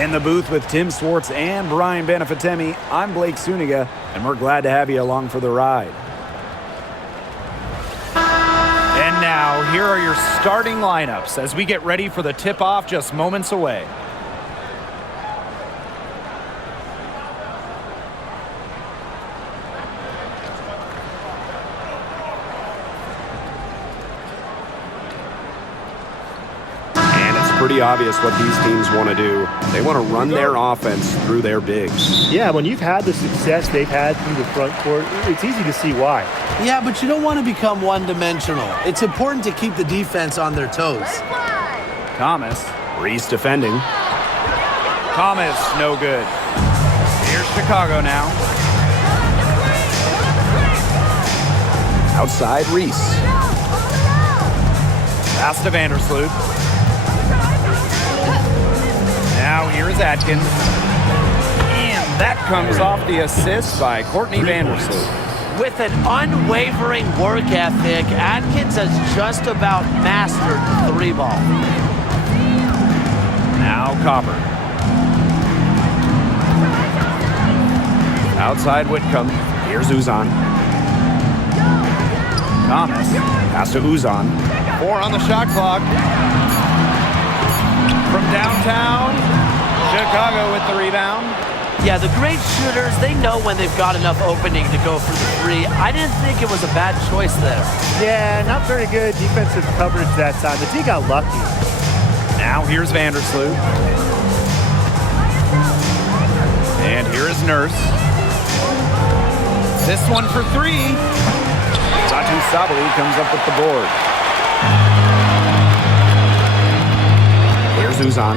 In the booth with Tim Swartz and Brian Benefatemi, I'm Blake Suniga, and we're glad to have you along for the ride. And now, here are your starting lineups as we get ready for the tip-off just moments away. Pretty obvious what these teams want to do. They want to run their offense through their bigs. Yeah, when you've had the success they've had through the front court, it's easy to see why. Yeah, but you don't want to become one-dimensional. It's important to keep the defense on their toes. Thomas. Reese defending. Thomas, no good. Here's Chicago now. Outside Reese. Pass to Vandersloot. Now here's Atkins. And that comes off the assist by Courtney Vandersloot. With an unwavering work ethic, Atkins has just about mastered the three ball. Now Copper. Outside Whitcomb. Here's Uzan. Thomas. Pass to Uzan. 4 on the shot clock. From downtown, Chicago with the rebound. Yeah, the great shooters, they know when they've got enough opening to go for the three. I didn't think it was a bad choice there. Yeah, not very good defensive coverage that time. The D got lucky. Now here's Vandersloot. And here is Nurse. This one for 3. Satu Sabali comes up with the board. Here's Uzan.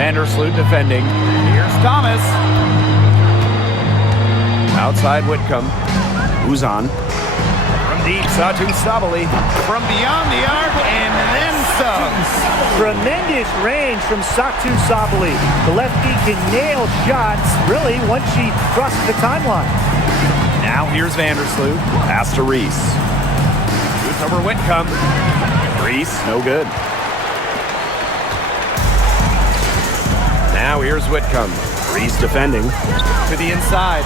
Vandersloot defending. Here's Thomas. Outside Whitcomb. Uzan. From deep, Satu Sabali. From beyond the arc, and then some. Tremendous range from Satu Sabali. The lefty can nail shots, really, once she crosses the timeline. Now here's Vandersloot. Pass to Reese. Shoots over Whitcomb. Reese, no good. Now here's Whitcomb. Reese defending. To the inside.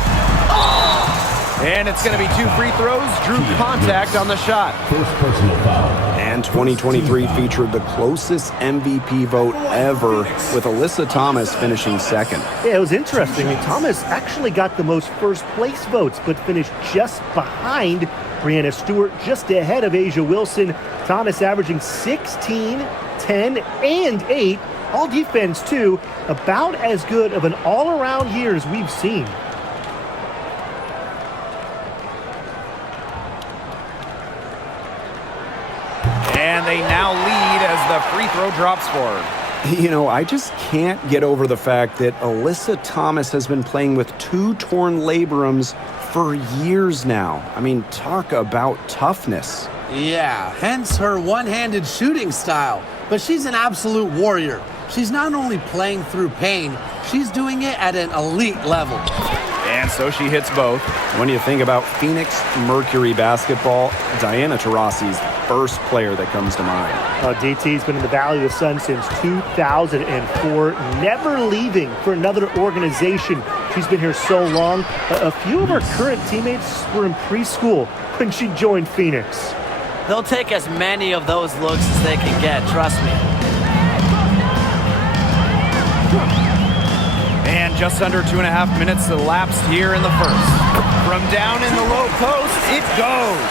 And it's going to be 2 free throws. Drew contact on the shot. First personal foul. And 2023 featured the closest MVP vote ever, with Alyssa Thomas finishing second. Yeah, it was interesting. Thomas actually got the most first place votes, but finished just behind Brianna Stewart, just ahead of Asia Wilson. Thomas averaging 16, 10, and 8. All defense, too. About as good of an all-around year as we've seen. And they now lead as the free throw drops forward. You know, I just can't get over the fact that Alyssa Thomas has been playing with 2 torn labrums for years now. I mean, talk about toughness. Yeah, hence her one-handed shooting style. But she's an absolute warrior. She's not only playing through pain, she's doing it at an elite level. And so she hits both. When you think about Phoenix Mercury basketball, Diana Taurasi's first player that comes to mind. DT's been in the Valley of the Sun since 2004, never leaving for another organization. She's been here so long. A few of her current teammates were in preschool when she joined Phoenix. They'll take as many of those looks as they can get, trust me. And just under 2.5 minutes elapsed here in the first. From down in the low post, it goes.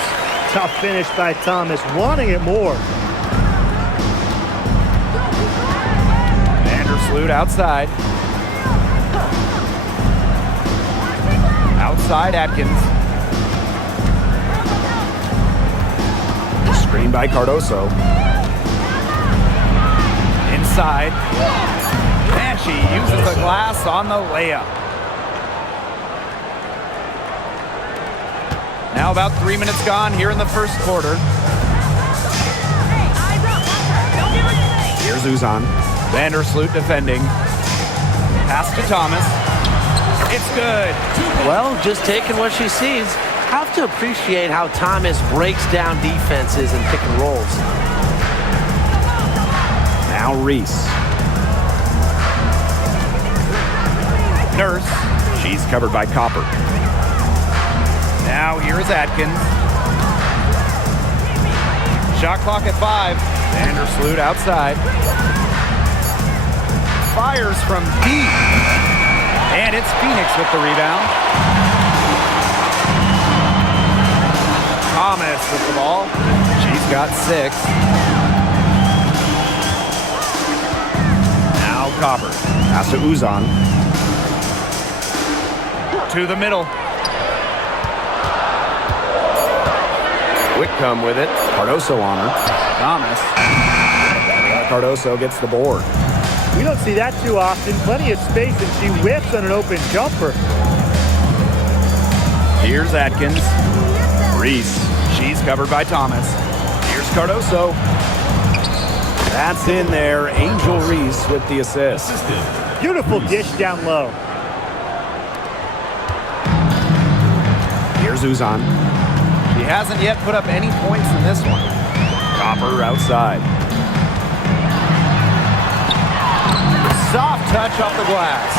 Tough finish by Thomas, wanting it more. Vandersloot outside. Outside Atkins. Screen by Cardoso. Inside. And she uses the glass on the layup. Now about 3 minutes gone here in the first quarter. Here's Uzan. Vandersloot defending. Pass to Thomas. It's good. Well, just taking what she sees. Have to appreciate how Thomas breaks down defenses and pick and rolls. Now Reese. Nurse. She's covered by Copper. Now here is Atkins. Shot clock at 5. Vandersloot outside. Fires from deep. And it's Phoenix with the rebound. Thomas with the ball. She's got 6. Now Copper. Pass to Uzan. To the middle. Whitcomb with it. Cardoso on her. Thomas. Cardoso gets the board. We don't see that too often. Plenty of space, and she whips on an open jumper. Here's Atkins. Reese. She's covered by Thomas. Here's Cardoso. That's in there. Angel Reese with the assist. Beautiful dish down low. Here's Uzan. He hasn't yet put up any points in this one. Copper outside. Soft touch off the glass.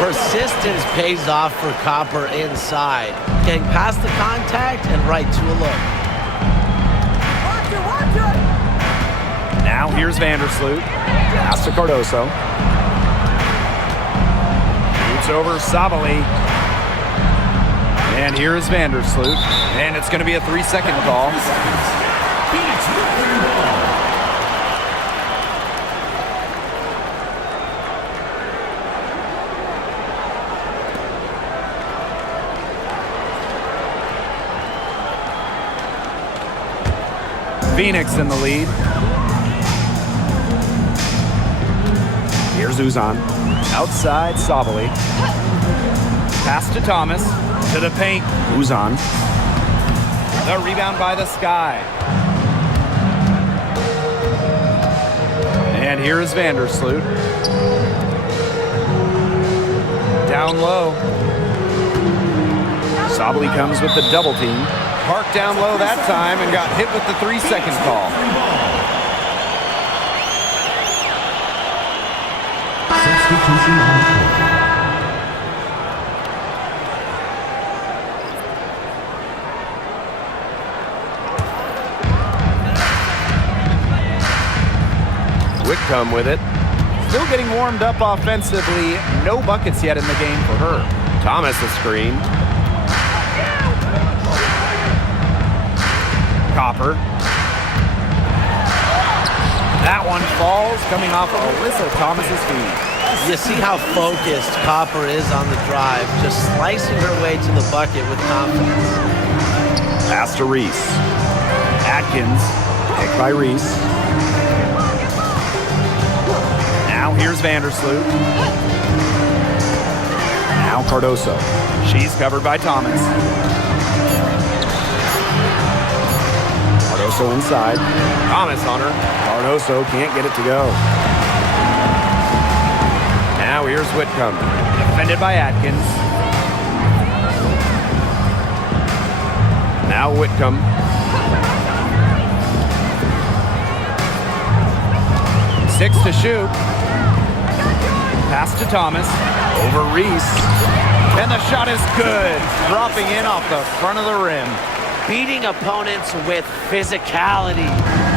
Persistence pays off for Copper inside. Getting past the contact and right to a look. Now here's Vandersloot. Pass to Cardoso. Shoots over Sabali. And here is Vandersloot. And it's going to be a 3-second call. Phoenix in the lead. Here's Uzan. Outside Sabali. Pass to Thomas. To the paint. Uzan. The rebound by the Sky. And here is Vandersloot. Down low. Sabali comes with the double team. Parked down low that time and got hit with the 3-second call. Substitution on court. Whitcomb with it. Still getting warmed up offensively. No buckets yet in the game for her. Thomas the screen. Copper. That one falls, coming off of Alyssa Thomas's feet. You see how focused Copper is on the drive, just slicing her way to the bucket with confidence. Pass to Reese. Atkins. Picked by Reese. Now here's Vandersloot. Now Cardoso. She's covered by Thomas. Cardoso inside. Thomas on her. Cardoso can't get it to go. Now here's Whitcomb. Defended by Atkins. Now Whitcomb. Six to shoot. Pass to Thomas. Over Reese. And the shot is good. Dropping in off the front of the rim. Beating opponents with physicality.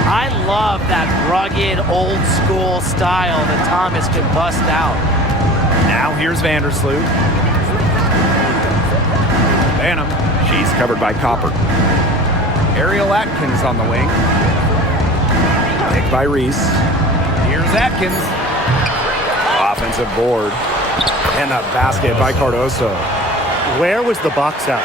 I love that rugged, old-school style that Thomas can bust out. Now here's Vandersloot. Banham. She's covered by Copper. Ariel Atkins on the wing. Picked by Reese. Here's Atkins. Offensive board. And a basket by Cardoso. Where was the box out?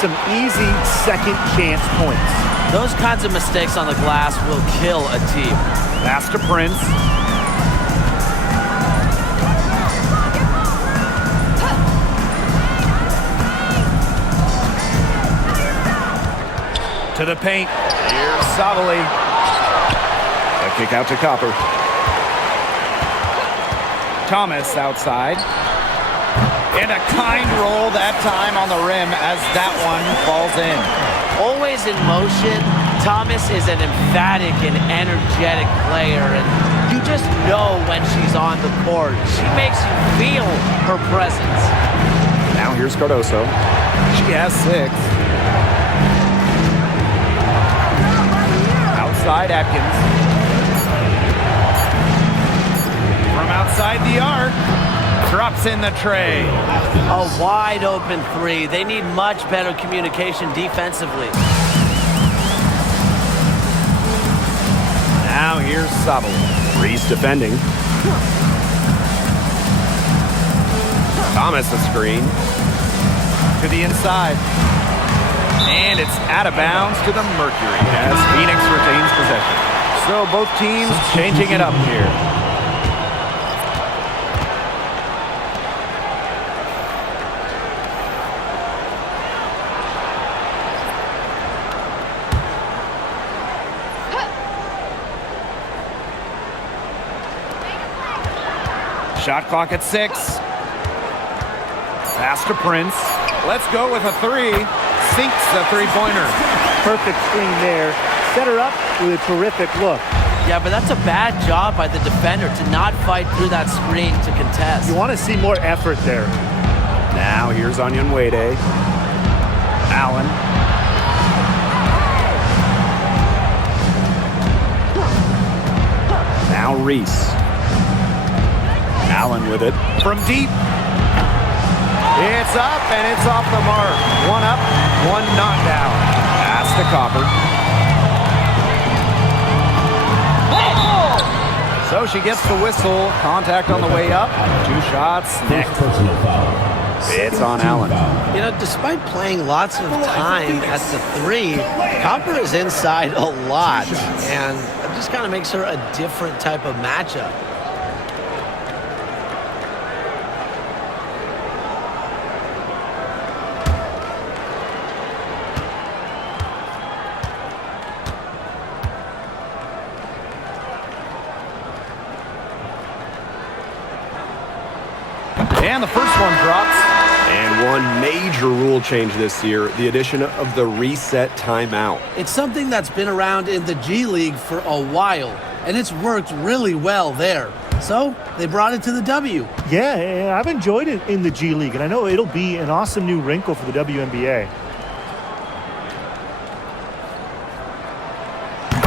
Some easy second chance points. Those kinds of mistakes on the glass will kill a team. Pass to Prince. To the paint. Here's Savali. A kick out to Copper. Thomas outside. And a kind roll that time on the rim as that one falls in. Always in motion, Thomas is an emphatic and energetic player, and you just know when she's on the court. She makes you feel her presence. Now here's Cardoso. She has 6. Outside Atkins. From outside the arc. Drops in the tray. A wide open 3. They need much better communication defensively. Now here's Sabo. Reese defending. Thomas the screen. To the inside. And it's out of bounds to the Mercury as Phoenix retains possession. So both teams changing it up here. Shot clock at 6. Pass to Prince. Let's go with a 3. Sinks the three-pointer. Perfect screen there. Set her up with a terrific look. Yeah, but that's a bad job by the defender to not fight through that screen to contest. You want to see more effort there. Now here's Onyenwede. Allen. Now Reese. Allen with it. From deep. It's up and it's off the mark. 1 up, 1 not down. Pass to Copper. So she gets the whistle. Contact on the way up. 2 shots next. Personal foul. It's on Allen. You know, despite playing lots of time at the 3, Copper is inside a lot. And it just kind of makes her a different type of matchup. And the first one drops. And one major rule change this year, the addition of the reset timeout. It's something that's been around in the G League for a while, and it's worked really well there. So they brought it to the W. Yeah, I've enjoyed it in the G League, and I know it'll be an awesome new wrinkle for the WNBA.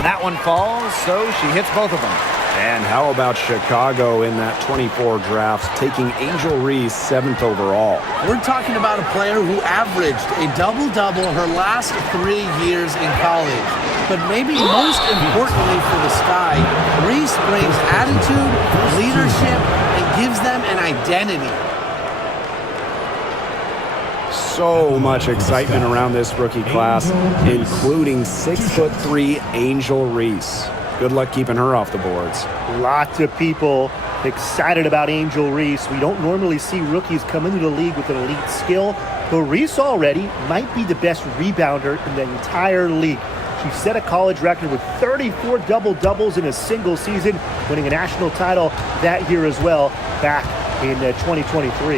That one falls, so she hits both of them. And how about Chicago in that 24 draft, taking Angel Reese 7th overall? We're talking about a player who averaged a double-double her last 3 years in college. But maybe most importantly for the Sky, Reese brings attitude, leadership, and gives them an identity. So much excitement around this rookie class, including 6'3" Angel Reese. Good luck keeping her off the boards. Lots of people excited about Angel Reese. We don't normally see rookies come into the league with an elite skill, but Reese already might be the best rebounder in the entire league. She set a college record with 34 double-doubles in a single season, winning a national title that year as well, back in 2023.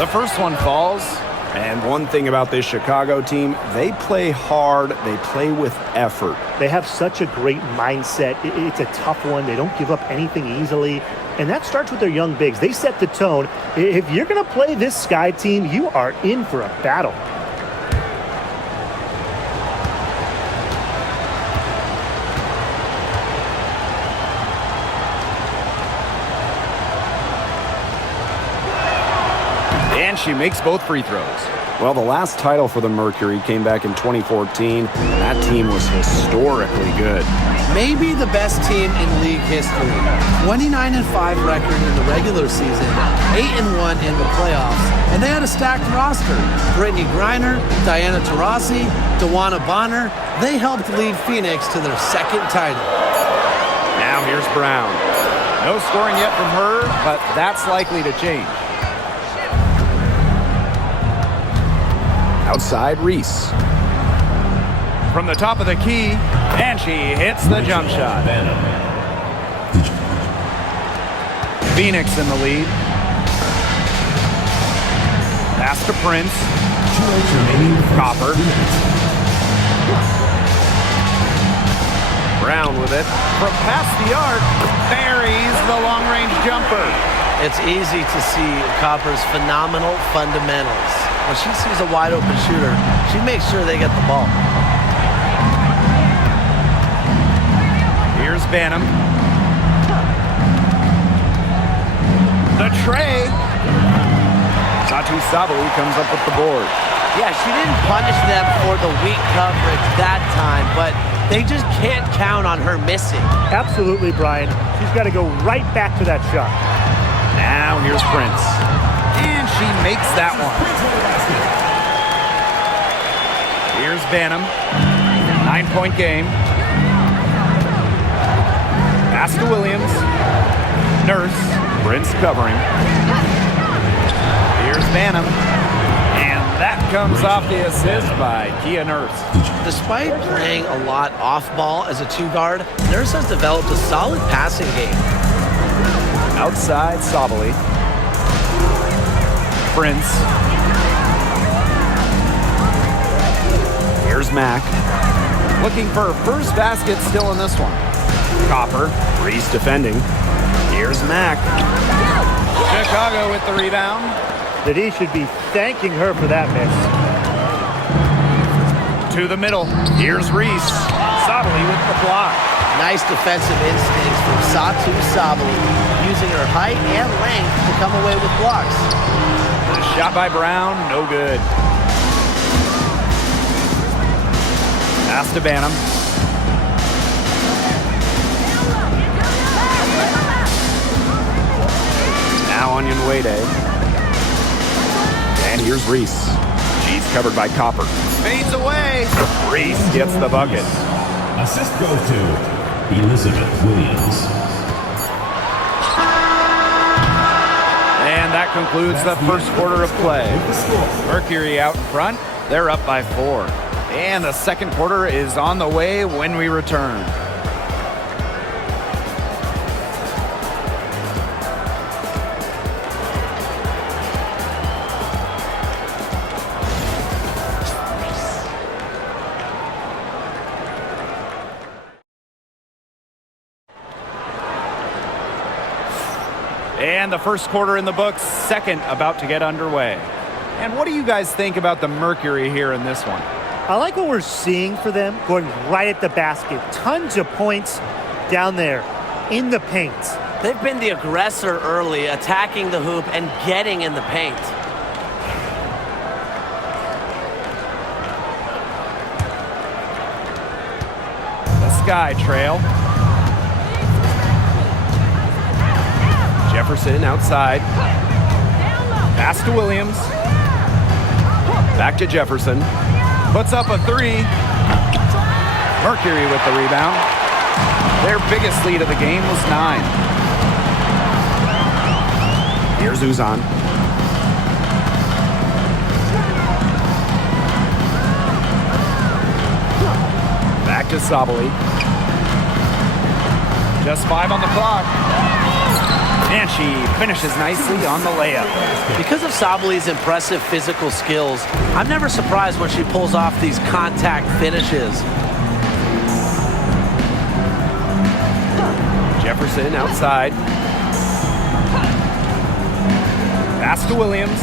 The first one falls. And one thing about this Chicago team, they play hard, they play with effort. They have such a great mindset. It's a tough one. They don't give up anything easily. And that starts with their young bigs. They set the tone. If you're going to play this Sky team, you are in for a battle. And she makes both free throws. Well, the last title for the Mercury came back in 2014, and that team was historically good. Maybe the best team in league history. 29-5 record in the regular season, 8-1 in the playoffs, and they had a stacked roster. Brittany Griner, Diana Taurasi, Dewana Bonner, they helped lead Phoenix to their 2nd title. Now here's Brown. No scoring yet from her, but that's likely to change. Outside Reese. From the top of the key, and she hits the jump shot. Phoenix in the lead. Pass to Prince. Copper. Brown with it. From past the arc, buries the long-range jumper. It's easy to see Copper's phenomenal fundamentals. When she sees a wide-open shooter, she makes sure they get the ball. Here's Banham. The tray. Satu Sabali comes up with the board. Yeah, she didn't punish them for the weak coverage that time, but they just can't count on her missing. Absolutely, Brian. She's got to go right back to that shot. Now here's Prince. And she makes that one. Here's Banham. 9-point game. Pass to Williams. Nurse. Prince covering. Here's Banham. And that comes off the assist by Kia Nurse. Despite playing a lot off-ball as a two-guard, Nurse has developed a solid passing game. Outside Sabali. Prince. Here's Mack. Looking for her first basket still in this one. Copper. Reese defending. Here's Mack. Chicago with the rebound. That he should be thanking her for that miss. To the middle. Here's Reese. Sabali with the block. Nice defensive instincts from Satu Sabali, using her height and length to come away with blocks. The shot by Brown, no good. Pass to Banham. Now Onion Wade. And here's Reese. She's covered by Copper. Fades away. Reese gets the bucket. Assist goes to Elizabeth Williams. And that concludes the first quarter of play. Mercury out in front. They're up by 4. And the second quarter is on the way when we return. And the first quarter in the books, second about to get underway. And what do you guys think about the Mercury here in this one? I like what we're seeing for them, going right at the basket. Tons of points down there in the paint. They've been the aggressor early, attacking the hoop and getting in the paint. The Sky Trail. Jefferson outside. Pass to Williams. Back to Jefferson. Puts up a 3. Mercury with the rebound. Their biggest lead of the game was 9. Here's Uzan. Back to Sabali. Just 5 on the clock. And she finishes nicely on the layup. Because of Sabali's impressive physical skills, I'm never surprised when she pulls off these contact finishes. Jefferson outside. Pass to Williams.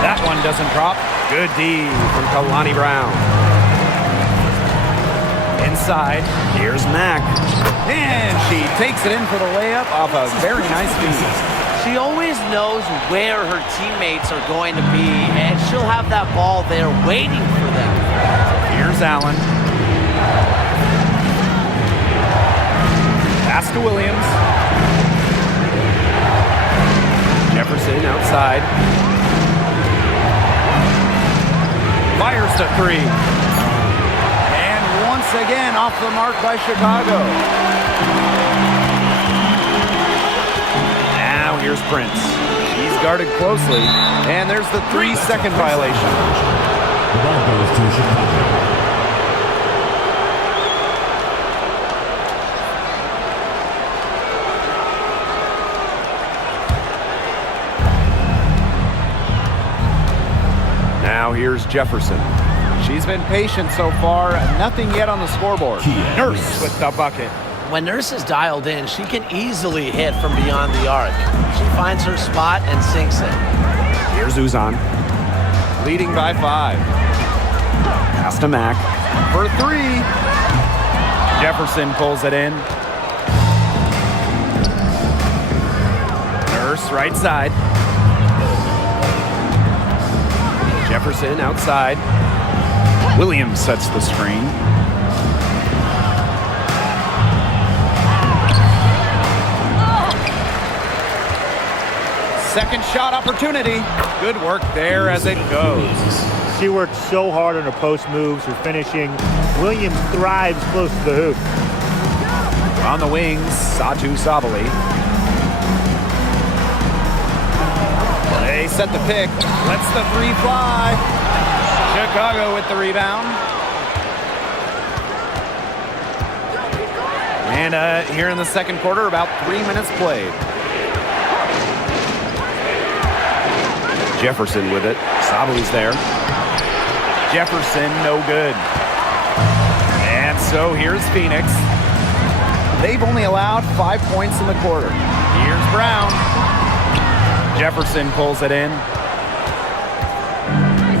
That one doesn't drop. Good D From Kalani Brown. inside. Here's Mack. And she takes it in for the layup off a very nice feed. She always knows where her teammates are going to be, and she'll have that ball there waiting for them. Here's Allen. Pass to Williams. Jefferson outside. Fires to 3. And once again off the mark by Chicago. Now here's Prince. She's guarded closely. And there's the 3-second violation. The ball goes to Chicago. Now here's Jefferson. She's been patient so far, nothing yet on the scoreboard. Nurse with the bucket. When Nurse is dialed in, she can easily hit from beyond the arc. She finds her spot and sinks it. Here's Uzan. Leading by 5. Pass to Mack. For 3. Jefferson pulls it in. Nurse right side. Jefferson outside. Williams sets the screen. Second shot opportunity. Good work there as it goes. She worked so hard on her post moves, her finishing. Williams thrives close to the hoop. On the wings, Satu Sabali. They set the pick. Lets the 3 fly. Chicago with the rebound. And here in the second quarter, about 3 minutes played. Jefferson with it. Sabali's there. Jefferson, no good. And so here's Phoenix. They've only allowed 5 points in the quarter. Here's Brown. Jefferson pulls it in.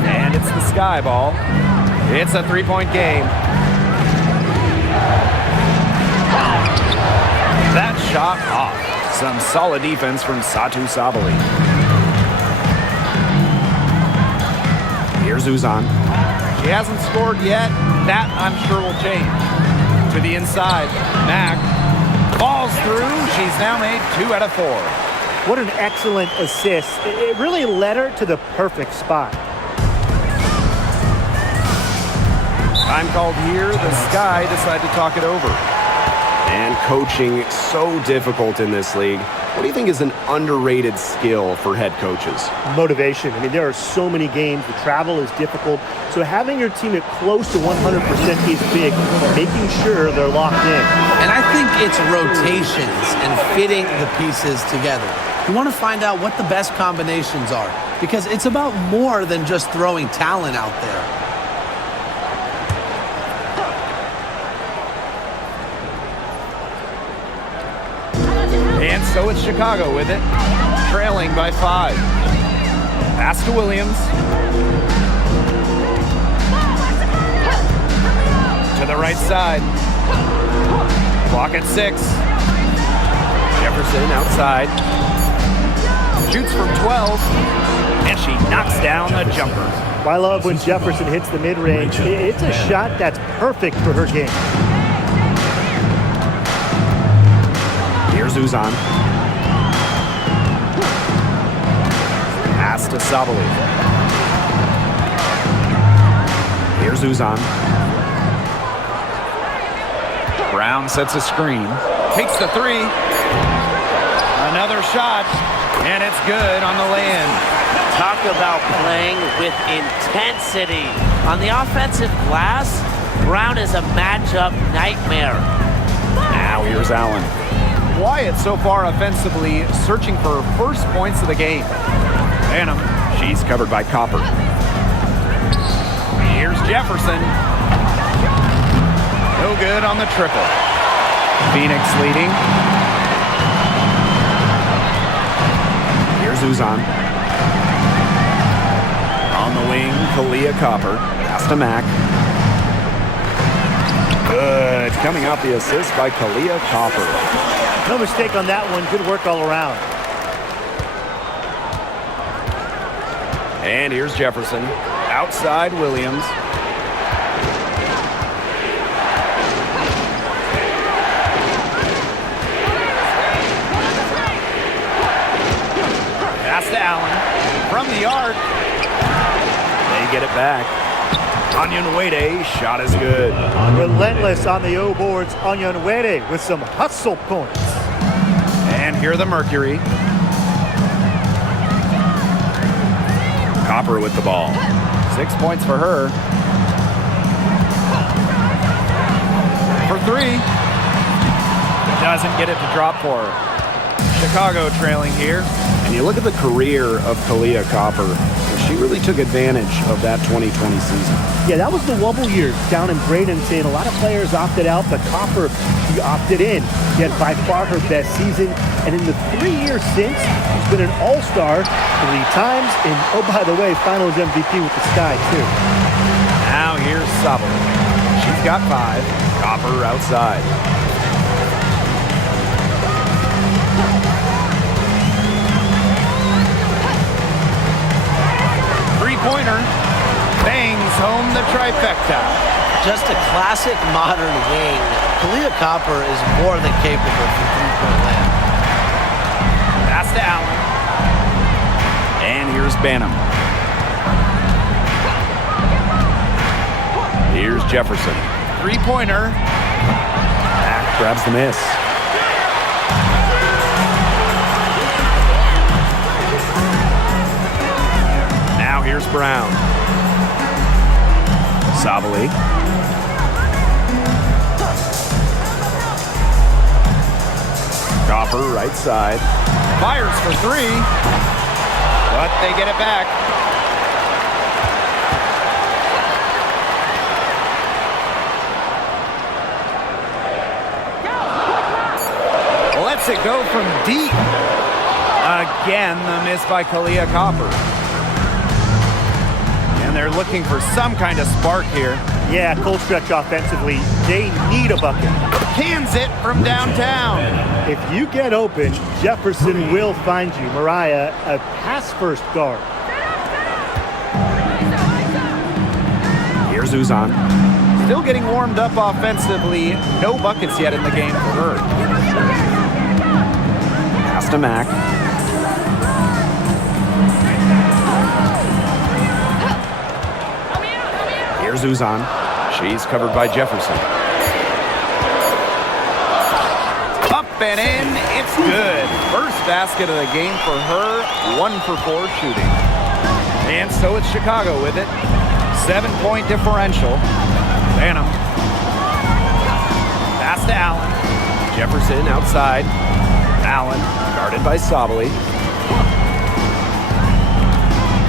And it's the sky ball. It's a 3-point game. That shot off. Some solid defense from Satu Sabali. Here's Uzan. She hasn't scored yet. That, I'm sure, will change. To the inside. Mack falls through. She's now made 2 out of 4. What an excellent assist. It really led her to the perfect spot. Time called here. The Sky decide to talk it over. And coaching so difficult in this league. What do you think is an underrated skill for head coaches? Motivation. I mean, there are so many games. The travel is difficult. So having your team at close to 100% is big, making sure they're locked in. And I think it's rotations and fitting the pieces together. You want to find out what the best combinations are, because it's about more than just throwing talent out there. And so it's Chicago with it, trailing by 5. Pass to Williams. To the right side. Clock at 6. Jefferson outside. Shoots from 12. And she knocks down the jumper. I love when Jefferson hits the mid-range. It's a shot that's perfect for her game. Here's Uzan. Pass to Sabali. Here's Uzan. Brown sets a screen. Takes the 3. Another shot. And it's good on the lay-in. Talk about playing with intensity. On the offensive glass, Brown is a matchup nightmare. Now here's Allen. Wyatt so far offensively searching for her first points of the game. Phantom, she's covered by Copper. Here's Jefferson. No good on the triple. Phoenix leading. Here's Uzan. On the wing, Kalia Copper. Pass to Mack. Good. Coming out the assist by Kalia Copper. No mistake on that one. Good work all around. And here's Jefferson. Outside Williams. Pass to Allen. From the arc. They get it back. Onyenwere, shot is good. Relentless on the O boards. Onyenwere with some hustle points. And here the Mercury. Copper with the ball. 6 points for her. For 3. Doesn't get it to drop for her. Chicago trailing here. And you look at the career of Kahleah Copper. She really took advantage of that 2020 season. Yeah, that was the wobble year down in Bradenton. A lot of players opted out, but Copper, she opted in. She had by far her best season. And in the 3 years since, she's been an all-star 3 times. And, oh, by the way, finals MVP with the Sky, too. Now here's Sabel. She's got 5. Copper outside. Three-pointer. Bangs home the trifecta. Just a classic modern wing. Kahleah Copper is more than capable for three-point land. Pass to Allen. And here's Banham. Here's Jefferson. Three-pointer. Mack grabs the miss. Now here's Brown. Sabali. Copper right side. Fires for 3. But they get it back. Lets it go from deep. Again, the miss by Kahleah Copper. And they're looking for some kind of spark here. Yeah, cold stretch offensively. They need a bucket. Cans it from downtown. If you get open, Jefferson will find you. Mariah, a pass-first guard. Here's Uzan. Still getting warmed up offensively. No buckets yet in the game for her. Pass to Mack. Here's Uzan. She's covered by Jefferson. Up and in. It's good. First basket of the game for her. 1 for 4 shooting. And so it's Chicago with it. 7-point differential. Banham. Pass to Allen. Jefferson outside. Allen guarded by Sabali.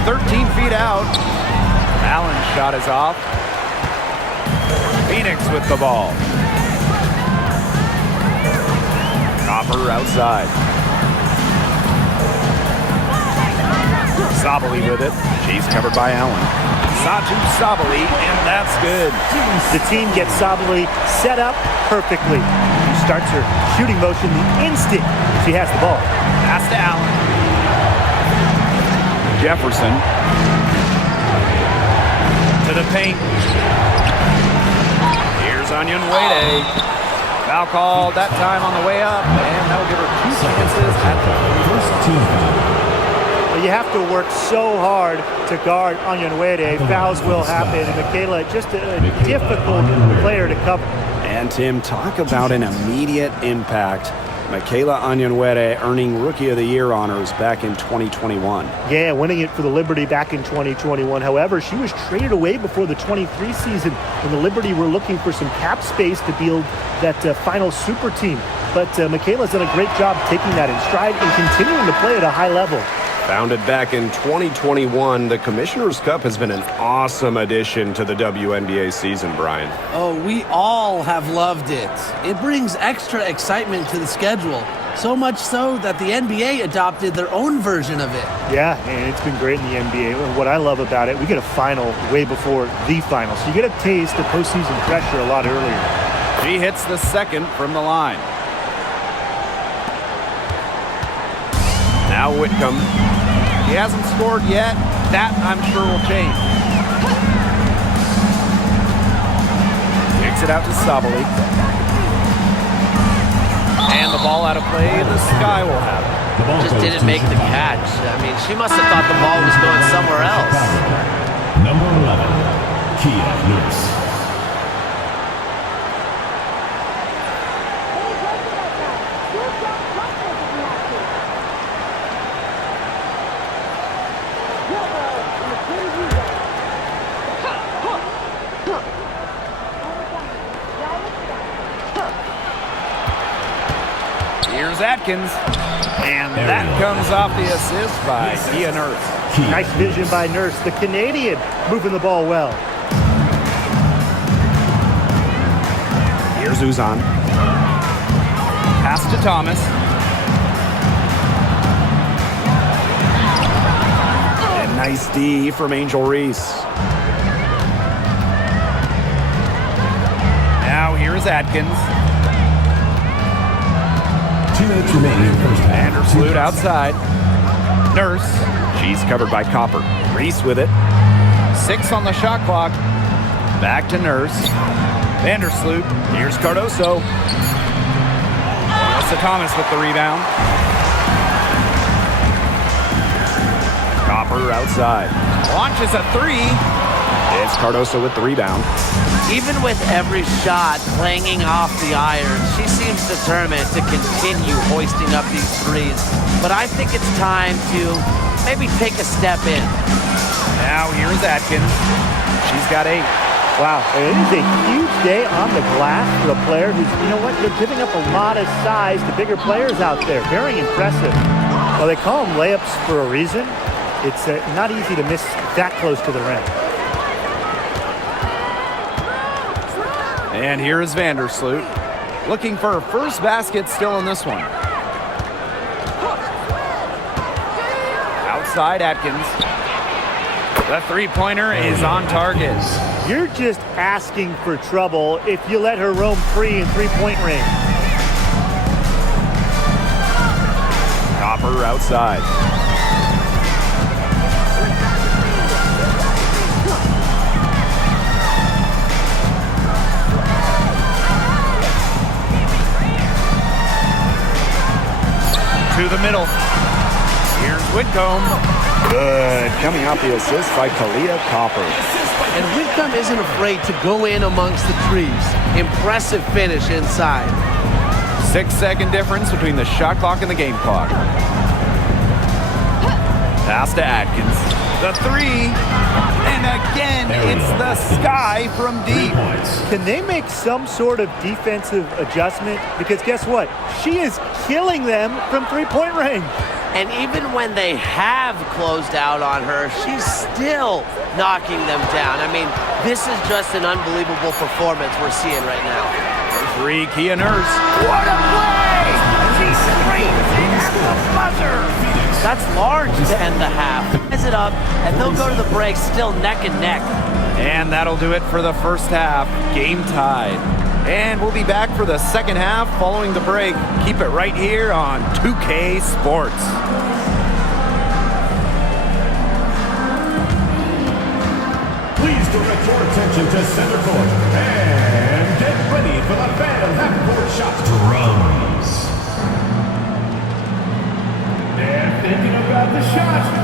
13 feet out. Allen's shot is off. Phoenix with the ball. Copper outside. Sabali with it. She's covered by Allen. Satu Sabali, and that's good. The team gets Sabali set up perfectly. She starts her shooting motion the instant she has the ball. Pass to Allen. Jefferson. To the paint. Here's Onion Wade. Foul called that time on the way up, and that'll give her 2 chances at the First team. But you have to work so hard to guard Onion Wade. Fouls will happen, and Michaela, just a difficult player to cover. And Tim, talk about an immediate impact. Michaela Onyenwere earning Rookie of the Year honors back in 2021. Yeah, winning it for the Liberty back in 2021. However, she was traded away before the 23 season when the Liberty were looking for some cap space to build that final super team. But Michaela's done a great job taking that in stride and continuing to play at a high level. Founded back in 2021, the Commissioner's Cup has been an awesome addition to the WNBA season, Brian. Oh, we all have loved it. It brings extra excitement to the schedule. So much so that the NBA adopted their own version of it. Yeah, and it's been great in the NBA. What I love about it, we get a final way before the final. So you get a taste of postseason pressure a lot earlier. She hits the second from the line. Now Whitcomb. He hasn't scored yet. That, I'm sure, will change. Kicks it out to Sabali. And the ball out of play. The Sky will have it. Just didn't make the catch. I mean, she must have thought the ball was going somewhere else. Number 11, Kia Lewis. Here's Atkins. And that comes off the assist by Kia Nurse. Nice vision by Nurse, the Canadian, moving the ball well. Here's Uzan. Pass to Thomas. And nice D from Angel Reese. Now here's Atkins. 2 minutes remaining in first half. Vandersloot outside. Nurse. She's covered by Copper. Reese with it. 6 on the shot clock. Back to Nurse. Vandersloot. Here's Cardoso. Melissa Thomas with the rebound. Copper outside. Launches a 3. It's Cardoso with the rebound. Even with every shot clanging off the iron, she seems determined to continue hoisting up these threes. But I think it's time to maybe take a step in. Now here's Atkins. She's got 8. Wow, it is a huge day on the glass for a player who's, you know what, they're giving up a lot of size to bigger players out there. Very impressive. Well, they call them layups for a reason. It's not easy to miss that close to the rim. And here is Vandersloot. Looking for her first basket still in this one. Outside Atkins. The three-pointer is on target. You're just asking for trouble if you let her roam free in three-point range. Copper outside. To the middle. Here's Whitcomb. Good. Coming off the assist by Kalia Copper. And Whitcomb isn't afraid to go in amongst the trees. Impressive finish inside. 6-second difference between the shot clock and the game clock. Pass to Atkins. The 3. And again, it's the sky from deep. Can they make some sort of defensive adjustment? Because guess what? She is killing them from three-point range. And even when they have closed out on her, she's still knocking them down. I mean, this is just an unbelievable performance we're seeing right now. The 3, Kia Nurse. What a play! She screams at the buzzer. That's large to end the half. Ties it up, and they'll go to the break still neck and neck. And that'll do it for the first half. Game tied. And we'll be back for the second half following the break. Keep it right here on 2K Sports. Please direct your attention to center court and get ready for the fan half-court shot. Drums. They're thinking about the shot.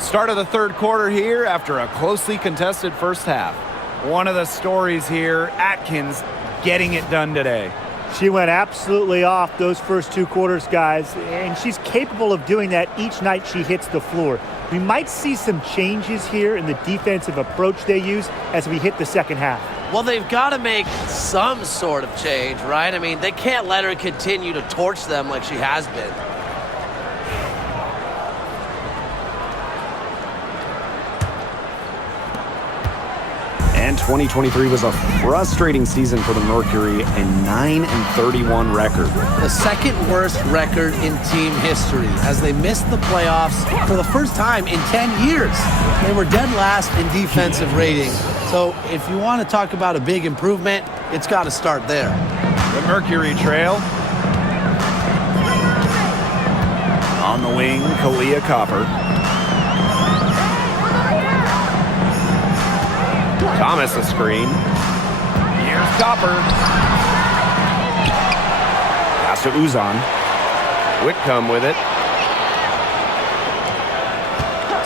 Start of the third quarter here after a closely contested first half. One of the stories here, Atkins getting it done today. She went absolutely off those first 2 quarters, guys, and she's capable of doing that each night she hits the floor. We might see some changes here in the defensive approach they use as we hit the second half. Well, they've got to make some sort of change, right? I mean, they can't let her continue to torch them like she has been. And 2023 was a frustrating season for the Mercury, a 9-31 record. The second worst record in team history as they missed the playoffs for the first time in 10 years. They were dead last in defensive rating. So if you want to talk about a big improvement, it's got to start there. The Mercury trail. On the wing, Kalia Copper. Thomas a screen. Here's Copper. Pass to Uzan. Whitcomb with it.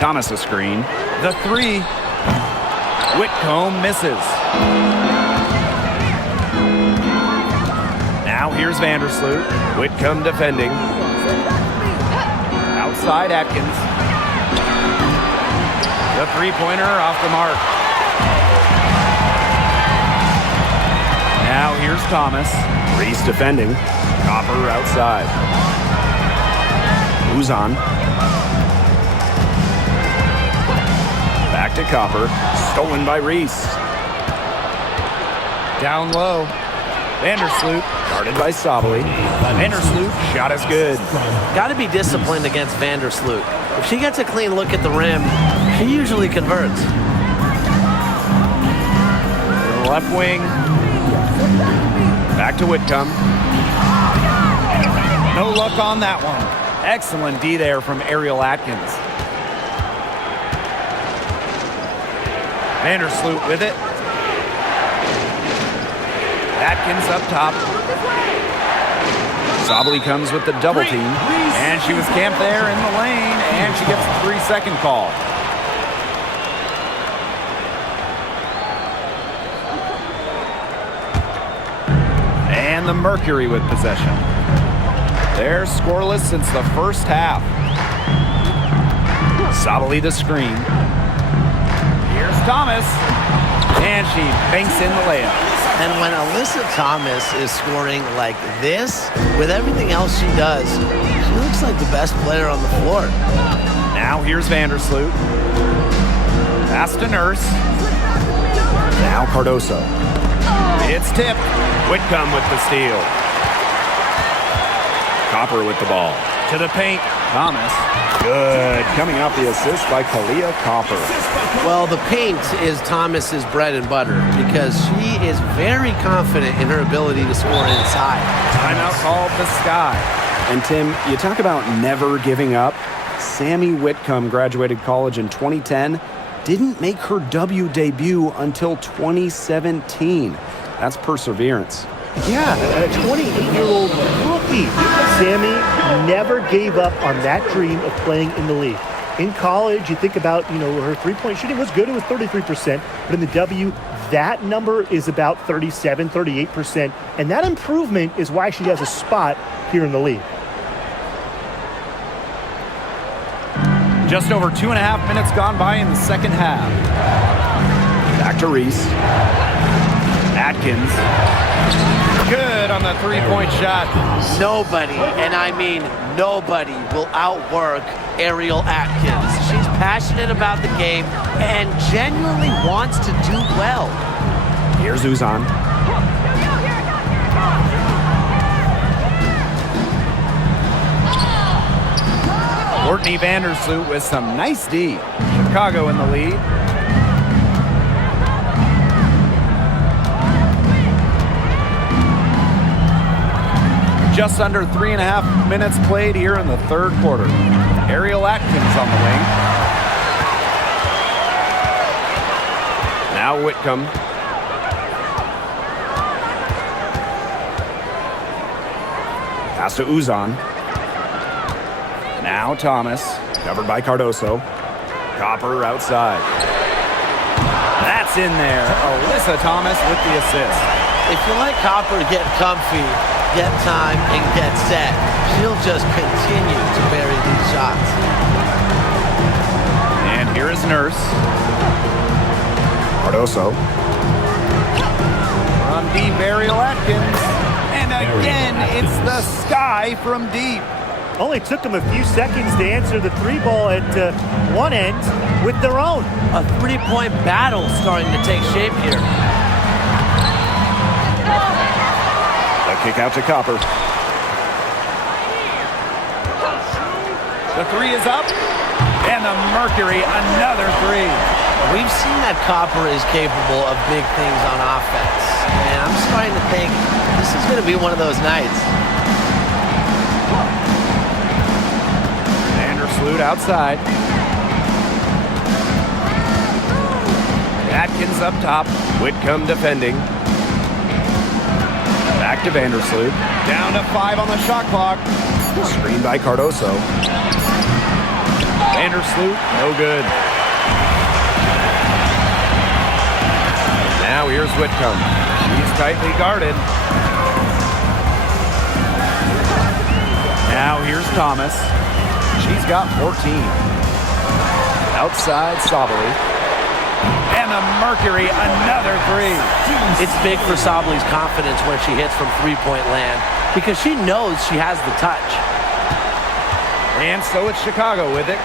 Thomas a screen. The three. Whitcomb misses. Now here's Vandersloot. Whitcomb defending. Outside Atkins. The three-pointer off the mark. Now here's Thomas. Reese defending. Copper outside. Uzan. Back to Copper. Stolen by Reese. Down low. Vandersloot. Guarded by Sabali. Vandersloot. Shot is good. Got to be disciplined against Vandersloot. If she gets a clean look at the rim, she usually converts. To the left wing. Back to Whitcomb. No luck on that one. Excellent D there from Ariel Atkins. Vandersloot with it. Atkins up top. Sabali comes with the double team. And she was camped there in the lane, and she gets a 3-second call. And the Mercury with possession. They're scoreless since the first half. Sabali the screen. Here's Thomas. And she banks in the layup. And when Alyssa Thomas is scoring like this, with everything else she does, she looks like the best player on the floor. Now here's Vandersloot. Pass to Nurse. Now Cardoso. It's tipped. Whitcomb with the steal. Copper with the ball. To the paint. Thomas. Good. Coming off the assist by Kalia Copper. Well, the paint is Thomas's bread and butter because she is very confident in her ability to score inside. Timeout called the Sky. And Tim, you talk about never giving up. Sammy Whitcomb graduated college in 2010, didn't make her W debut until 2017. That's perseverance. Yeah, a 28-year-old rookie. Sammy never gave up on that dream of playing in the league. In college, you think about, her three-point shooting was good. It was 33%. But in the W, that number is about 37, 38%. And that improvement is why she has a spot here in the league. Just over 2.5 minutes gone by in the second half. Back to Reese. Atkins. Good on the three-point shot. Nobody, and I mean nobody, will outwork Ariel Atkins. She's passionate about the game and genuinely wants to do well. Here's Uzan. Courtney Vandersloot with some nice D. Chicago in the lead. Just under 3.5 minutes played here in the third quarter. Ariel Atkins on the wing. Now Whitcomb. Pass to Uzan. Now Thomas. Covered by Cardoso. Copper outside. That's in there. Alyssa Thomas with the assist. If you let Copper get comfy, get time, and get set, she'll just continue to bury these shots. And here is Nurse. Cardoso. From deep, Ariel Atkins. And again, it's the Sky from deep. Only took them a few seconds to answer the three ball at one end with their own. A three-point battle starting to take shape here. A kick out to Copper. The three is up, and the Mercury, another three. We've seen that Copper is capable of big things on offense, and I'm starting to think this is going to be one of those nights. Vandersloot outside. Atkins up top. Whitcomb defending. Back to Vandersloot. Down to 5 on the shot clock. Screen by Cardoso. Vandersloot, no good. Now here's Whitcomb. She's tightly guarded. Now here's Thomas. She's got 14. Outside Sabally. And the Mercury, another three. It's big for Sabali's confidence when she hits from three-point land because she knows she has the touch. And so it's Chicago with it.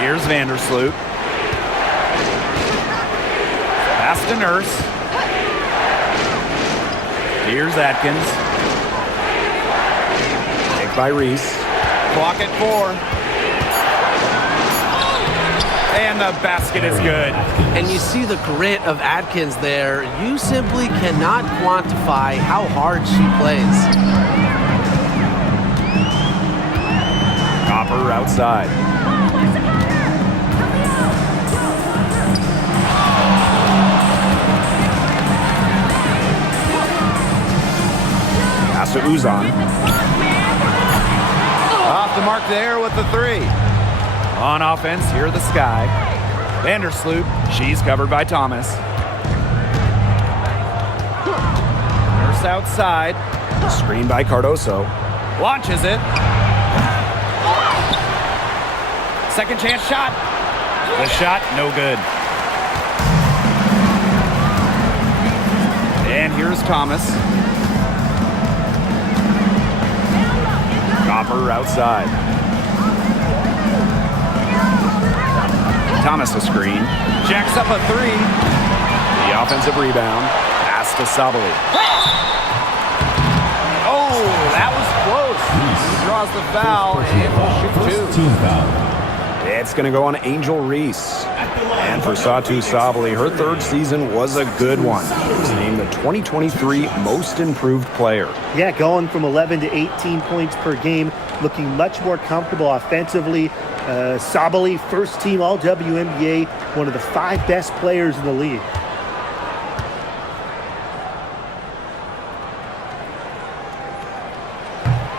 Here's Vandersloot. Pass to Nurse. Here's Atkins. Take by Reese. Clock at 4. And the basket is good. And you see the grit of Atkins there. You simply cannot quantify how hard she plays. Copper outside. Pass to Uzan. Off the mark there with the three. On offense, here the Sky. Vandersloot, she's covered by Thomas. Nurse outside. Screen by Cardoso. Launches it. Second chance shot. The shot, no good. And here's Thomas. Copper outside. Thomas a screen. Jacks up a three. The offensive rebound. Pass to Sabally. Oh, that was close. He draws the foul and will shoot two. Team foul. It's going to go on Angel Reese. And for Satou Sabally, her third season was a good one. She was named the 2023 Most Improved Player. Yeah, going from 11 to 18 points per game, looking much more comfortable offensively. Sabally, first team all WNBA, one of the 5 best players in the league.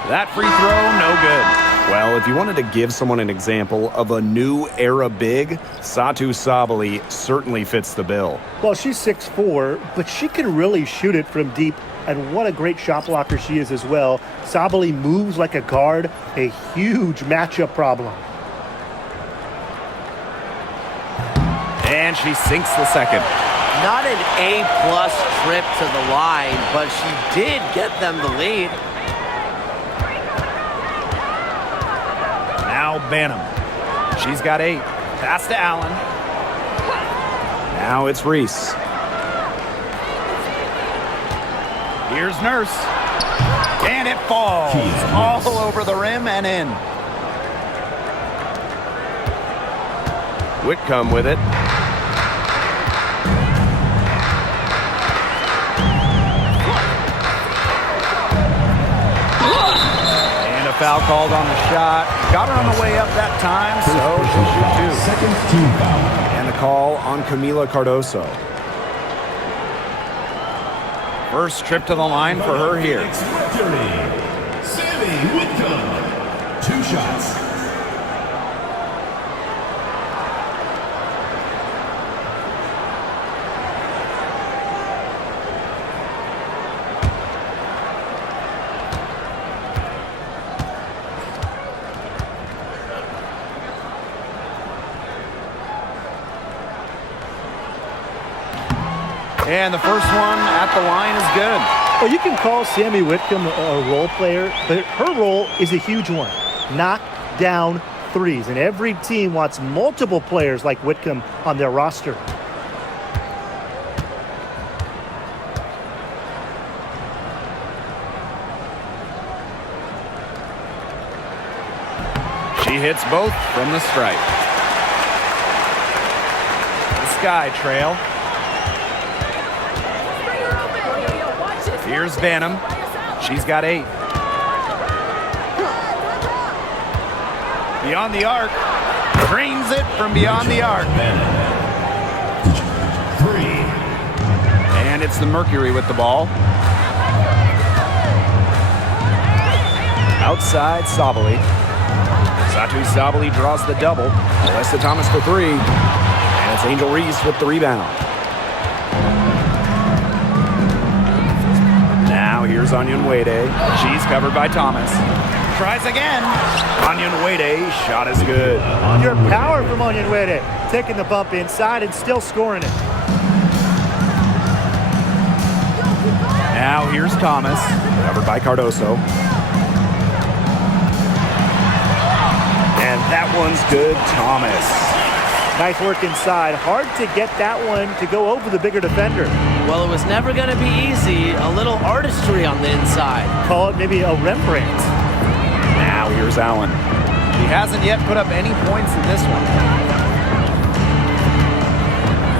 That free throw, no good. Well, if you wanted to give someone an example of a new era big, Satou Sabally certainly fits the bill. Well, she's 6'4", but she can really shoot it from deep, and what a great shot blocker she is as well. Sabally moves like a guard, a huge matchup problem. And she sinks the second. Not an A-plus trip to the line, but she did get them the lead. Now Banham. She's got 8. Pass to Allen. Now it's Reese. Here's Nurse. And it falls all over the rim and in. Whitcomb with it. Foul called on the shot. Got her on the way up that time, so she'll shoot 2. Second team foul. And the call on Camila Cardoso. First trip to the line for her here. Mercury. Sammy Whitcomb. 2 shots. And the first one at the line is good. Well, you can call Sammy Whitcomb a role player, but her role is a huge one. Knock down threes, and every team wants multiple players like Whitcomb on their roster. She hits both from the stripe. The Sky Trail. Here's Banham. She's got 8. Beyond the arc. Drains it from beyond the arc. 3. And it's the Mercury with the ball. Outside, Sabali. Satu Sabali draws the double. Alyssa Thomas for 3. And it's Angel Reese with the rebound. Now here's Onion Wade. She's covered by Thomas. Tries again. Onion Wade, shot is good. Your power from Onion Wade, taking the bump inside and still scoring it. Now here's Thomas, covered by Cardoso. And that one's good, Thomas. Nice work inside. Hard to get that one to go over the bigger defender. Well, it was never going to be easy. A little artistry on the inside. Call it maybe a Rembrandt. Now here's Allen. He hasn't yet put up any points in this one.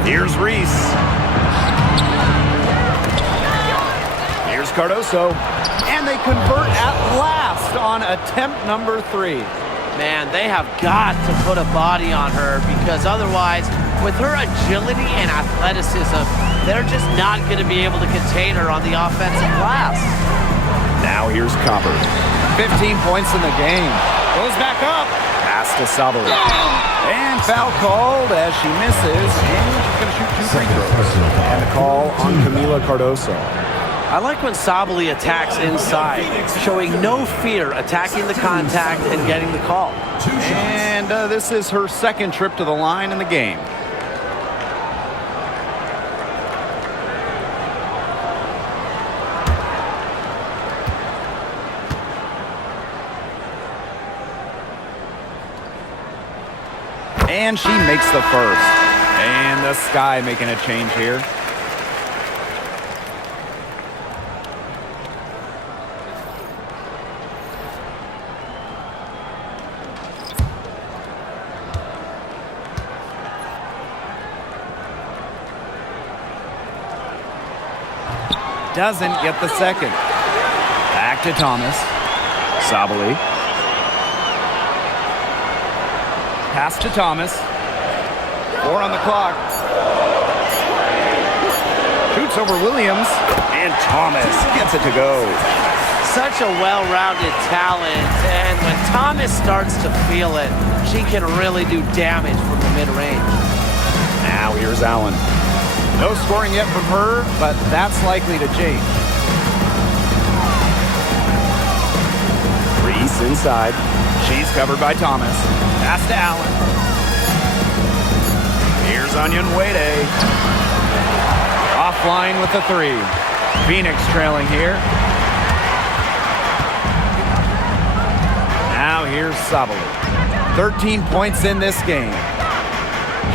Here's Reese. Here's Cardoso. And they convert at last on attempt number 3. Man, they have got to put a body on her because otherwise, with her agility and athleticism, they're just not going to be able to contain her on the offensive glass. Now here's Copper. 15 points in the game. Goes back up. Pass to Sabali. And foul called as she misses. And she's going to shoot 2 free throws. And the call on Camila Cardoso. I like when Sabali attacks inside, showing no fear attacking the contact and getting the call. And this is her second trip to the line in the game. And she makes the first. And the Sky making a change here. Doesn't get the second. Back to Thomas. Sabali. Pass to Thomas. 4 on the clock. Shoots over Williams. And Thomas gets it to go. Such a well-rounded talent, and when Thomas starts to feel it, she can really do damage from the mid-range. Now here's Allen. No scoring yet from her, but that's likely to change. Reese inside. She's covered by Thomas. Pass to Allen. Here's Onion Wade. Offline with the 3. Phoenix trailing here. Now here's Sabali. 13 points in this game.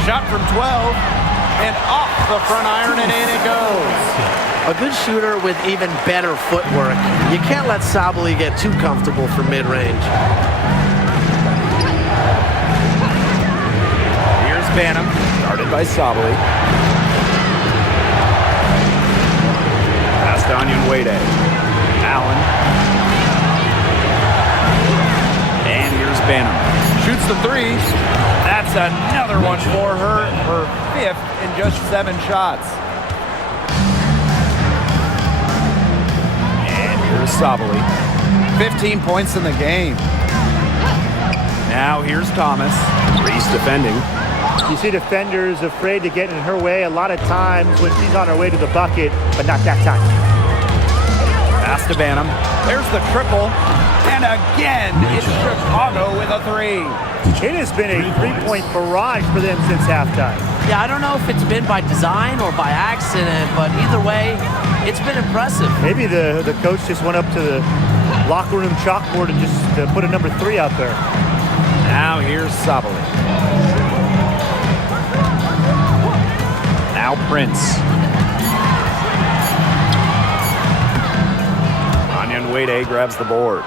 Shot from 12. And off the front iron, and in it goes. A good shooter with even better footwork. You can't let Sabali get too comfortable for mid-range. Here's Banham, Guarded by Sabali. Pass to Onion Wade. Allen. And here's Banham. Shoots the 3. That's another one for her. Her 5th in just 7 shots. And here's Sabali. 15 points in the game. Now here's Thomas. Reese defending. You see defenders afraid to get in her way a lot of times when she's on her way to the bucket, but not that time. Pass to Banham. There's the triple. And again, it's Chicago with a three. It has been a three-point barrage for them since halftime. Yeah, I don't know if it's been by design or by accident, but either way, it's been impressive. Maybe the coach just went up to the locker room chalkboard and just put a number 3 out there. Now here's Sabali. Now Prince. Wade grabs the board.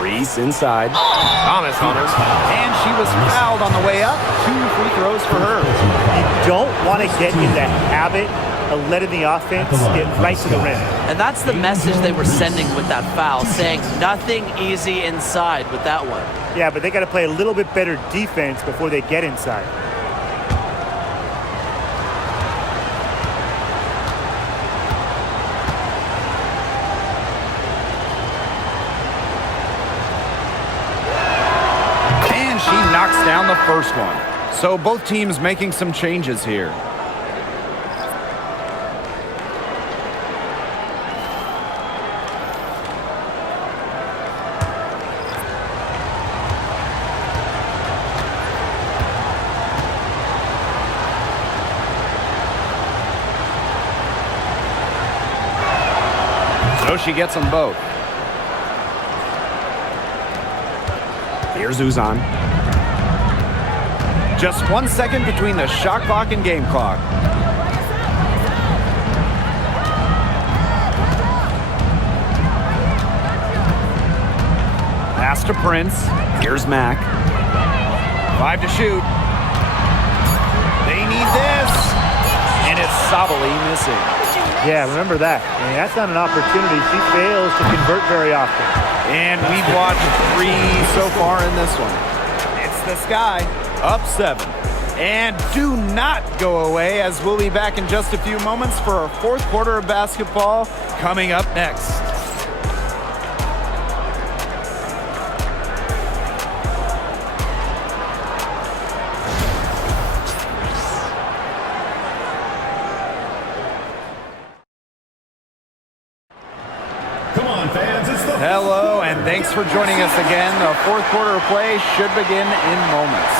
Reese inside. Thomas on her. And she was fouled on the way up. 2 free throws for her. You don't want to get in the habit of letting the offense get right to the rim. And that's the message they were sending with that foul, saying nothing easy inside with that one. Yeah, but they got to play a little bit better defense before they get inside. And she knocks down the first one. So both teams making some changes here. So she gets them both. Here's Uzan. Just 1 second between the shot clock and game clock. Pass to Prince. Here's Mack. 5 to shoot. They need this. And it's Sabali missing. Yeah, remember that. I mean, that's not an opportunity. She fails to convert very often. And we've watched 3 so far in this one. It's the Sky, up 7. And do not go away, as we'll be back in just a few moments for our 4th quarter of basketball coming up next. Hello, and thanks for joining us again. The 4th quarter of play should begin in moments.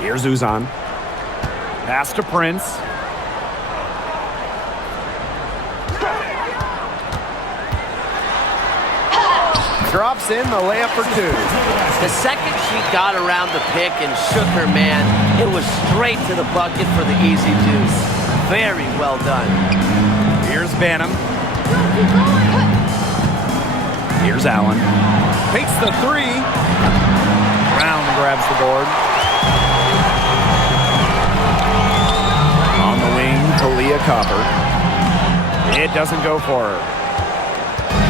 Here's Uzan. Pass to Prince. Drops in the layup for 2. The second she got around the pick and shook her man, it was straight to the bucket for the easy deuce. Very well done. Here's Banham. Here's Allen. Takes the 3. Brown grabs the board. On the wing, Talia Copper. It doesn't go for her.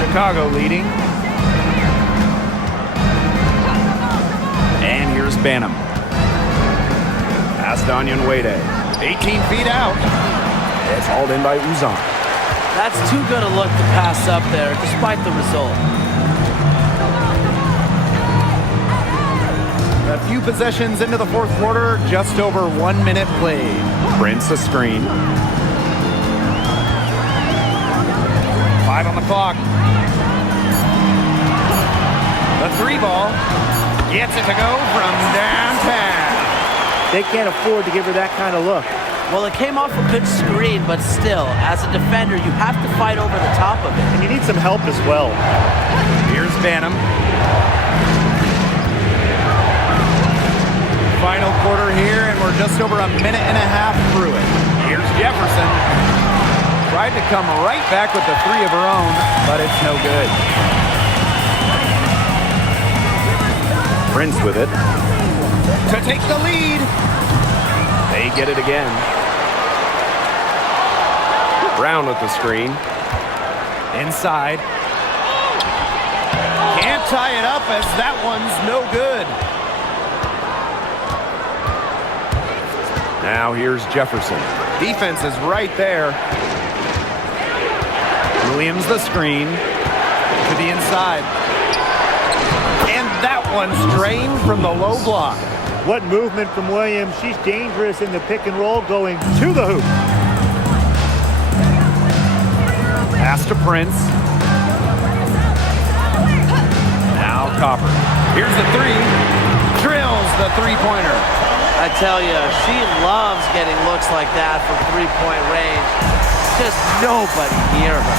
Chicago leading. And here's Banham. Pass to Wade. 18 feet out. It's hauled in by Uzan. That's too good a look to pass up there, despite the result. A few possessions into the 4th quarter, just over 1 minute played. Prince a screen. 5 on the clock. The 3 ball. Gets it to go from downtown. They can't afford to give her that kind of look. Well, it came off a good screen, but still, as a defender, you have to fight over the top of it. And you need some help as well. Here's Banham. Final quarter here, and we're just over a minute and a half through it. Here's Jefferson. Tried to come right back with the 3 of her own, but it's no good. Prince with it. To take the lead. They get it again. Brown with the screen. Inside. Can't tie it up as that one's no good. Now here's Jefferson. Defense is right there. Williams the screen to the inside. And that one's drained from the low block. What movement from Williams. She's dangerous in the pick and roll going to the hoop. Pass to Prince. Now Copper. Here's the three. Drills the three-pointer. I tell you, she loves getting looks like that from three-point range. Just nobody near her.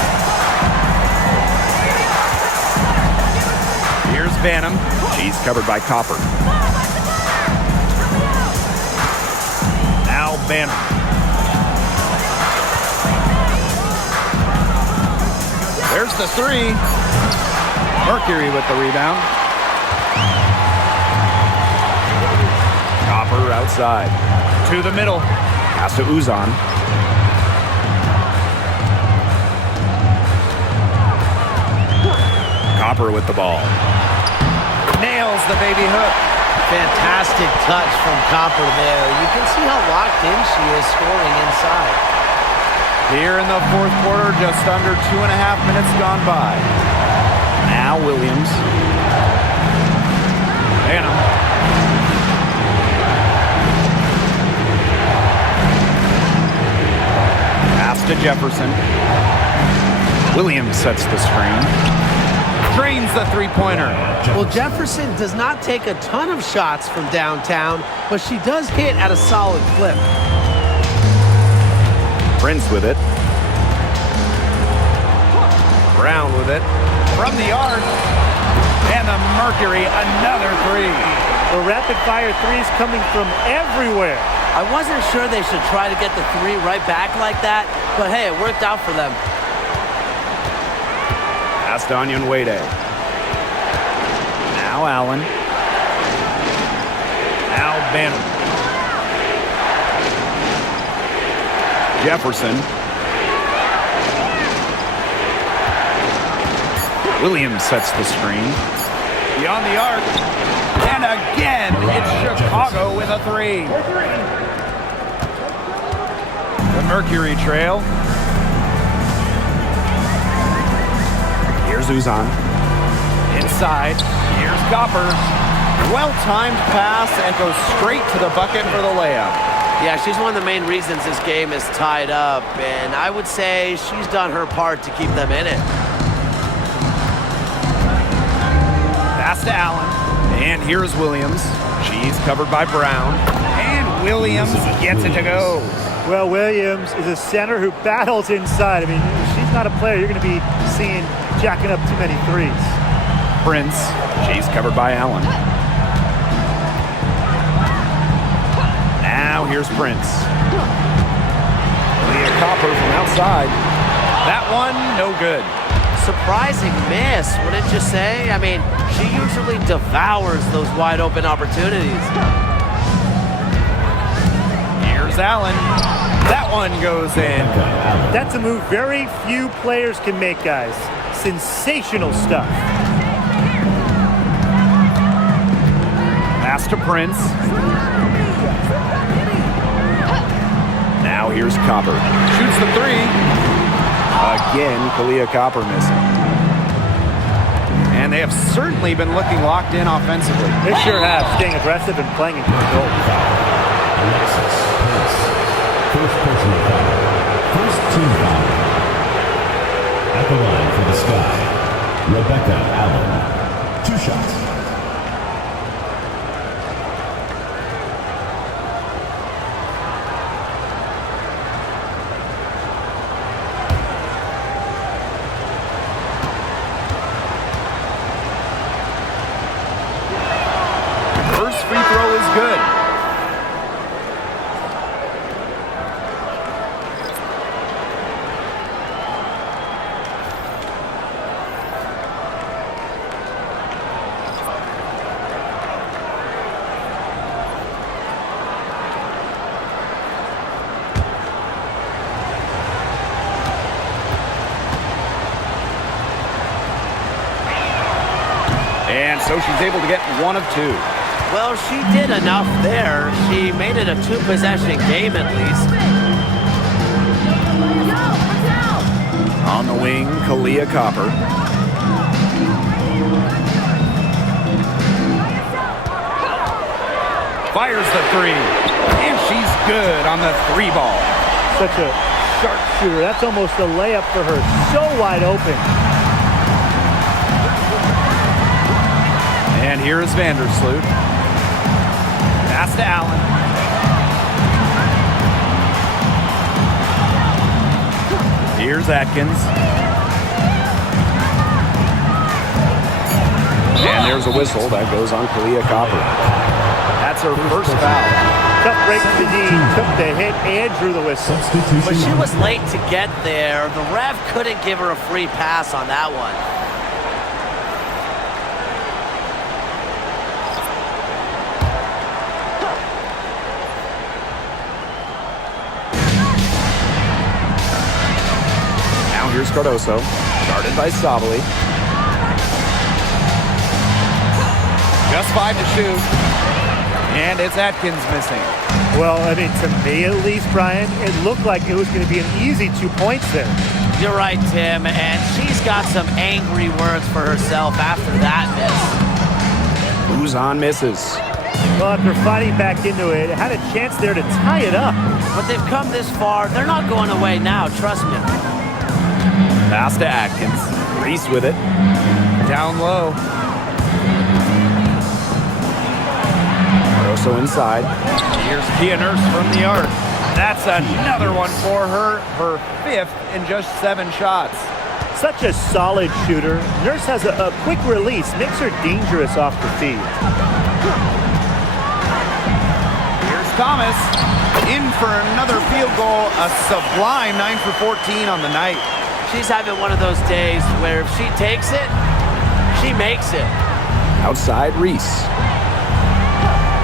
Here's Banham. She's covered by Copper. Now Banham. There's the three. Mercury with the rebound. Copper outside. To the middle. Pass to Uzan. Copper with the ball. Nails the baby hook. Fantastic touch from Copper there. You can see how locked in she is scoring inside. Here in the fourth quarter, just under 2.5 minutes gone by. Now Williams. Banham. Pass to Jefferson. Williams sets the screen. Drains the three-pointer. Well, Jefferson does not take a ton of shots from downtown, but she does hit at a solid clip. Prince with it. Brown with it. From the arc. And the Mercury, another three. The rapid-fire threes coming from everywhere. I wasn't sure they should try to get the three right back like that, but hey, it worked out for them. Pass to Onion Wade. Now Allen. Now Banham. Jefferson. Williams sets the screen. Beyond the arc. And again, it's Chicago with a three. The Mercury trail. Here's Uzan. Inside. Here's Copper. Well-timed pass and goes straight to the bucket for the layup. Yeah, she's one of the main reasons this game is tied up, and I would say she's done her part to keep them in it. Pass to Allen. And here's Williams. She's covered by Brown. And Williams gets it to go. Well, Williams is a center who battles inside. I mean, she's not a player you're going to be seeing jacking up too many threes. Prince. She's covered by Allen. Now here's Prince. Leah Copper from outside. That one, no good. Surprising miss, wouldn't you say? I mean, she usually devours those wide open opportunities. Here's Allen. That one goes in. That's a move very few players can make, guys. Sensational stuff. Pass to Prince. Now here's Copper. Shoots the three. Again, Kalia Copper missing. And they have certainly been looking locked in offensively. They sure have, staying aggressive and playing in control. Alexis Prince. First personal foul. First team foul. At the line for the Sky, Rebecca Allen. 2 shots. First free throw is good. And so she's able to get 1 of 2. Well, she did enough there. She made it a 2-possession game at least. On the wing. wing, Kalia Copper. Fires the three, and she's good on the three ball. Such a sharpshooter. That's almost a layup for her. So wide open. And here is Vandersloot. Pass to Allen. Here's Atkins. And there's a whistle that goes on Kalia Copper. That's her first foul. Tough break to the knee. Took the hit and drew the whistle. But she was late to get there. The ref couldn't give her a free pass on that one. Now here's Cardoso. Started by Sabali. Just 5 to shoot. And it's Atkins missing. Well, I mean, to me at least, Brian, it looked like it was going to be an easy 2 points there. You're right, Tim, and she's got some angry words for herself after that miss. Uzan misses. Well, after fighting back into it, had a chance there to tie it up. But they've come this far. They're not going away now, trust me. Pass to Atkins. Reese with it. Down low. Cardoso inside. Here's Kia Nurse from the arc. That's another one for her. Her 5th in just 7 shots. Such a solid shooter. Nurse has a quick release. Makes her dangerous off the feed. Here's Thomas. In for another field goal. A sublime 9 for 14 on the night. She's having one of those days where if she takes it, she makes it. Outside Reese.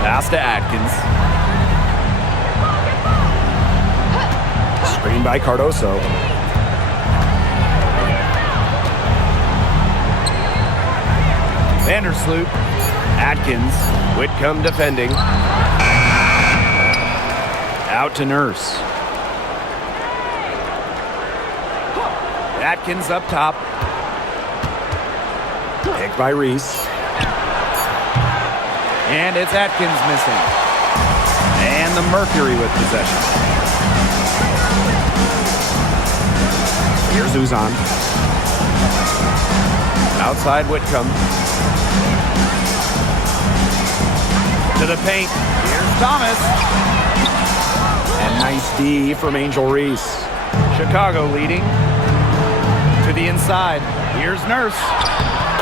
Pass to Atkins. Screen by Cardoso. Vandersloot. Atkins. Whitcomb defending. Out to Nurse. Atkins up top. Picked by Reese. And it's Atkins missing. And the Mercury with possession. Here's Uzan. Outside Whitcomb. To the paint. Here's Thomas. And nice D from Angel Reese. Chicago leading. To the inside. Here's Nurse.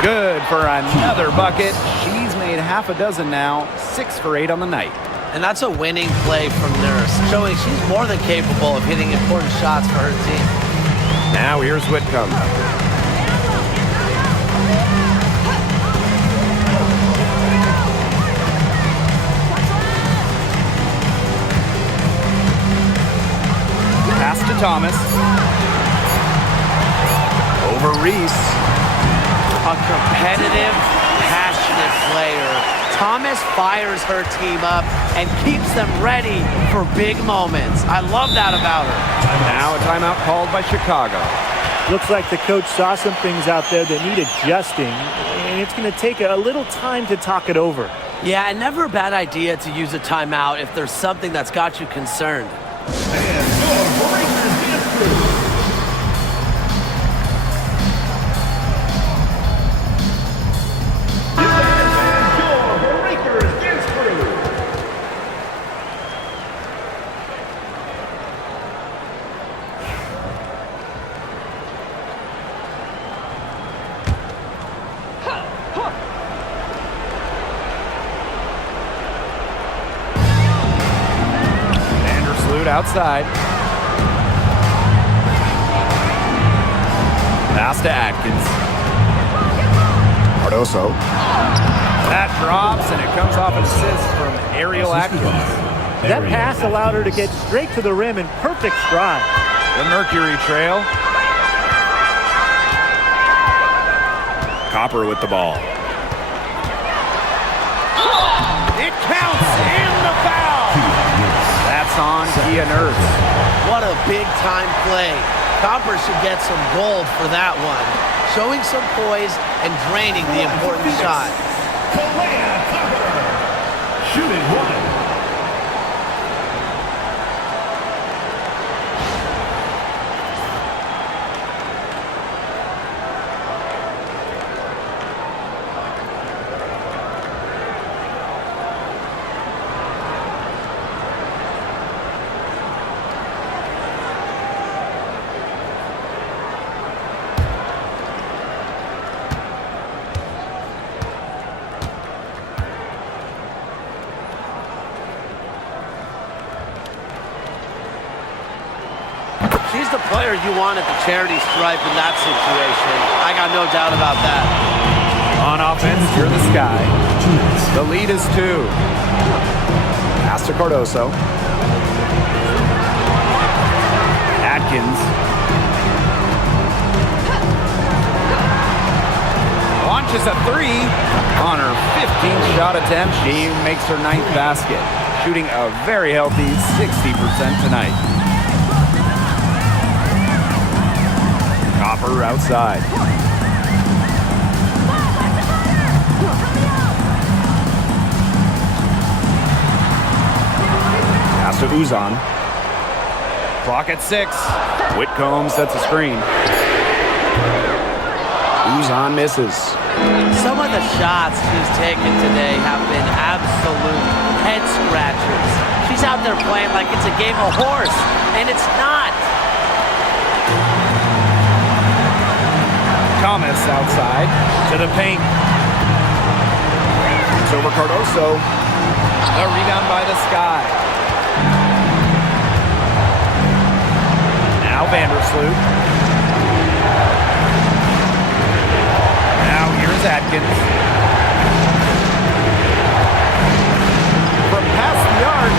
Good for another bucket. She's made half a dozen now. 6 for 8 on the night. And that's a winning play from Nurse, showing she's more than capable of hitting important shots for her team. Now here's Whitcomb. Pass to Thomas. Over Reese. A competitive, passionate player. Thomas fires her team up and keeps them ready for big moments. I love that about her. Now a timeout called by Chicago. Looks like the coach saw some things out there that need adjusting, and it's going to take a little time to talk it over. Yeah, and never a bad idea to use a timeout if there's something that's got you concerned. Outside. Pass to Atkins. Cardoso. That drops, and it comes off an assist from Ariel Atkins. That pass allowed her to get straight to the rim in perfect stride. The Mercury trail. Copper with the ball. It counts in the foul. That's on Kia Nurse. What a big-time play. Copper should get some gold for that one. Showing some poise and draining the important shot. Shooting one. She's the player you want at the charity stripe in that situation. I got no doubt about that. On offense, you're the Sky. The lead is 2. Pass to Cardoso. Atkins. Launches a 3 on her 15th shot attempt. She makes her 9th basket, shooting a very healthy 60% tonight. Copper outside. Pass to Uzan. Clock at 6. Whitcomb sets a screen. Uzan misses. Some of the shots she's taken today have been absolute head scratchers. She's out there playing like it's a game of horse, and it's not. Thomas outside to the paint. It's over Cardoso. A rebound by the Sky. Now Vandersloot. Now here's Atkins. From past the arc.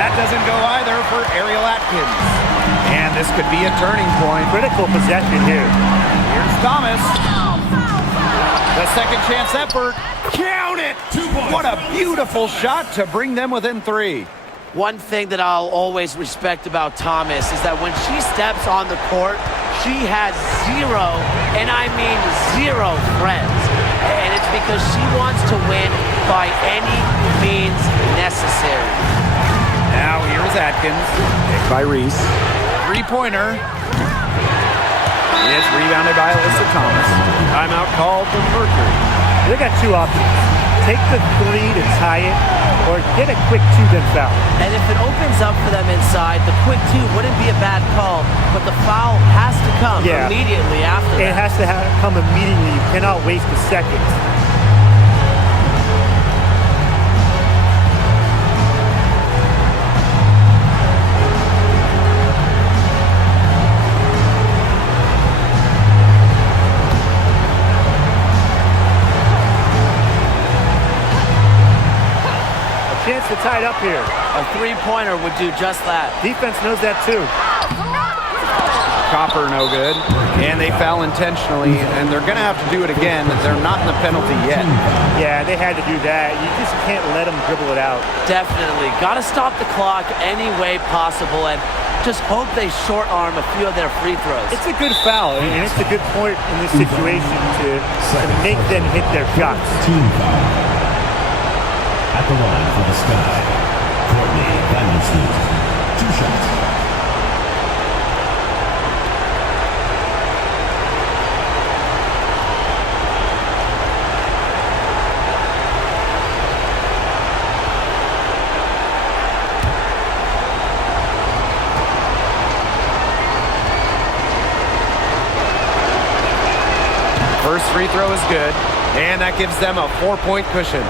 That doesn't go either for Ariel Atkins. And this could be a turning point. Critical possession here. Here's Thomas. The second chance effort. Count it! 2 points. What a beautiful shot to bring them within 3. One thing that I'll always respect about Thomas is that when she steps on the court, she has zero, and I mean zero, friends. And it's because she wants to win by any means necessary. Now here's Atkins. Picked by Reese. 3-pointer. It's rebounded by Alyssa Thomas. Timeout called for Mercury. They got 2 options. Take the 3 to tie it, or get a quick 2 then foul. And if it opens up for them inside, the quick 2 wouldn't be a bad call, but the foul has to come immediately after It that. has to come immediately. You cannot waste a second. Chance to tie it up here. A 3-pointer would do just that. Defense knows that too. Copper no good. And they foul intentionally, and they're going to have to do it again. They're not in the penalty yet. Yeah, they had to do that. You just can't let them dribble it out. Definitely. Got to stop the clock any way possible and just hope they short arm a few of their free throws. It's a good foul, and it's a good point in this situation to make them hit their shots. Team foul. At the line for the Sky, Courtney Vandersloot. 2 shots. First free throw is good, and that gives them a 4-point cushion.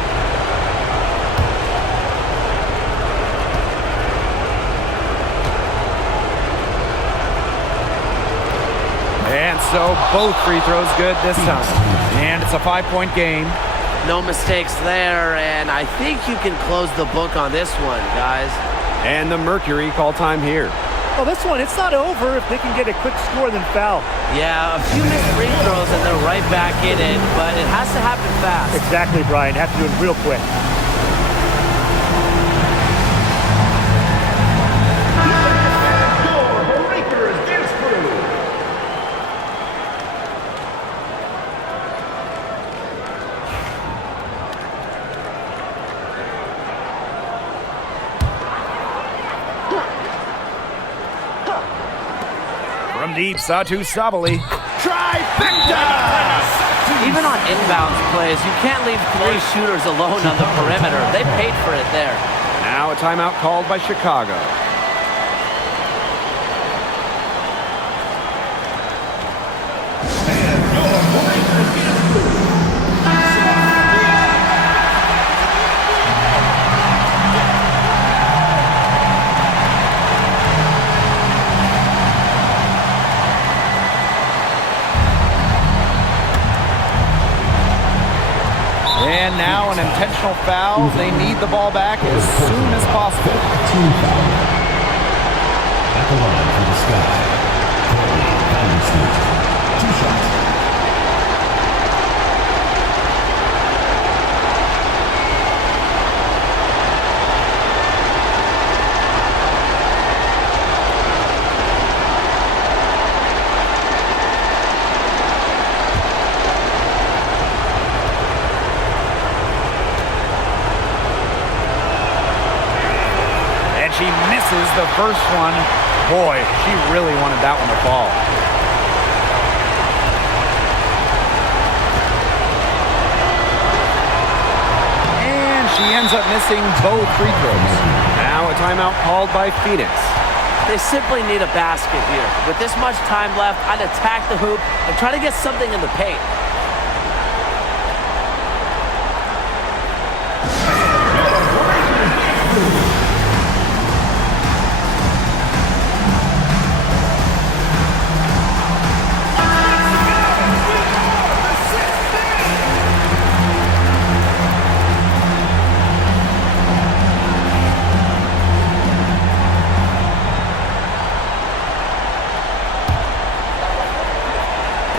And so both free throws good this time. And it's a 5-point game. No mistakes there, and I think you can close the book on this one, guys. And the Mercury call time here. Well, this one, it's not over if they can get a quick score then foul. Yeah, a few missed free throws and they're right back in it, but it has to happen fast. Exactly, Brian. Have to do it real quick. Breaker against Down deep, Satu Sabali. Trifecta! Even on inbounds plays, you can't leave 3 shooters alone on the perimeter. They paid for it there. Now a timeout called by Chicago. And now an intentional foul. They need the ball back as soon as possible. Team foul. At the line for the Sky. Dynasty. 2 shots. She misses the first one. Boy, she really wanted that one to fall. And she ends up missing both free throws. Now a timeout called by Phoenix. They simply need a basket here. With this much time left, I'd attack the hoop and try to get something in the paint.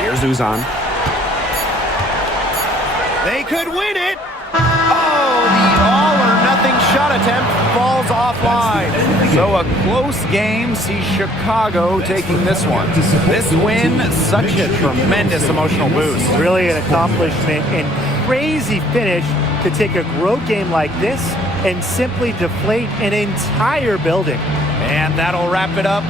Here's Uzan. They could win it. Oh, the all-or-nothing shot attempt falls offline. So a close game sees Chicago taking this one. This win, such a tremendous emotional boost. Really an accomplishment and crazy finish to take a road game like this and simply deflate an entire building. And that'll wrap it up